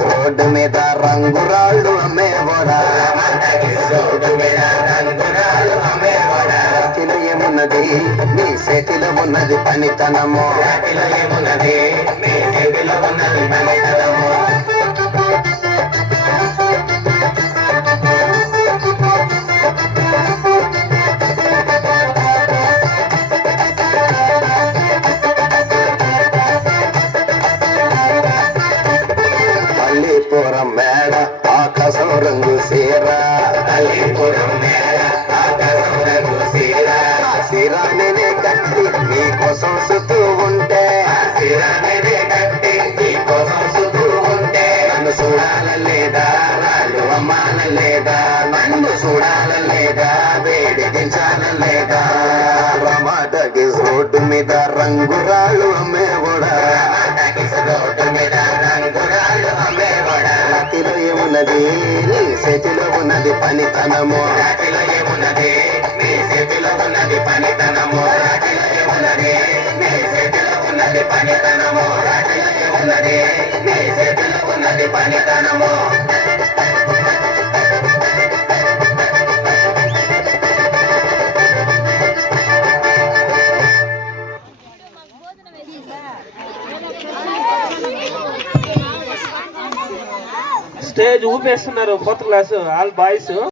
Road మీద రంగురాళ్ళు అమ్మేవాడా చేతిలో ఏమున్నది నీ చేతిలో ఉన్నది పనితనము అల్లిపురం మేడ ఆకాశం రంగు సీరా సీరానే కట్టి నీకోసం సుతూ ఉంటే నన్ను చూడాలలేదా రాళ్ళు అమ్మాలలేదా నన్ను చూడాలలేదా వేడికించాలలేదా రమాటకి రోడ్డు మీద రంగురాళ్ళు అమ్మేవాడా రాతిలో ఏమున్నది నీ చేతిలో ఉన్నది పనితనము స్టేజ్ ఊపేస్తున్నారు 4th క్లాస్ ఆల్ బాయ్స్.